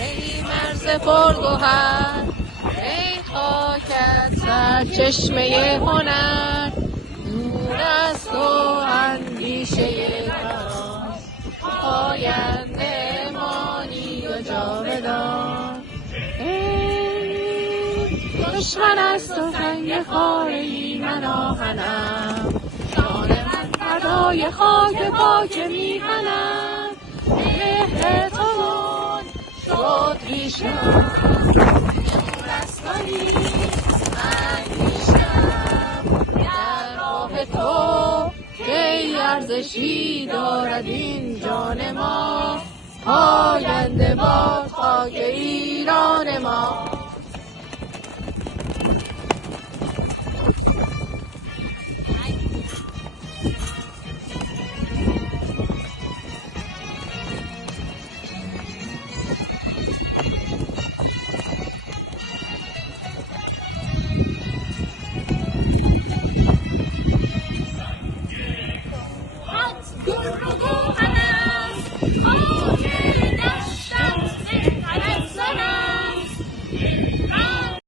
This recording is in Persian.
ای مرز پرگوهر، ای خاکت سرچشمه هنر، دور از تو اندیشه فراز، پاینده مانی و جاودان. ای دشمن از تو تنگ خاره من آهنم، جان من فدای خاک پاک میهنم. مهر تو شد ریشم، نور از تو نیست اندیشم. در راه تو کی ارزشی دارد این جان ما، پاینده باد خاک ایران ما.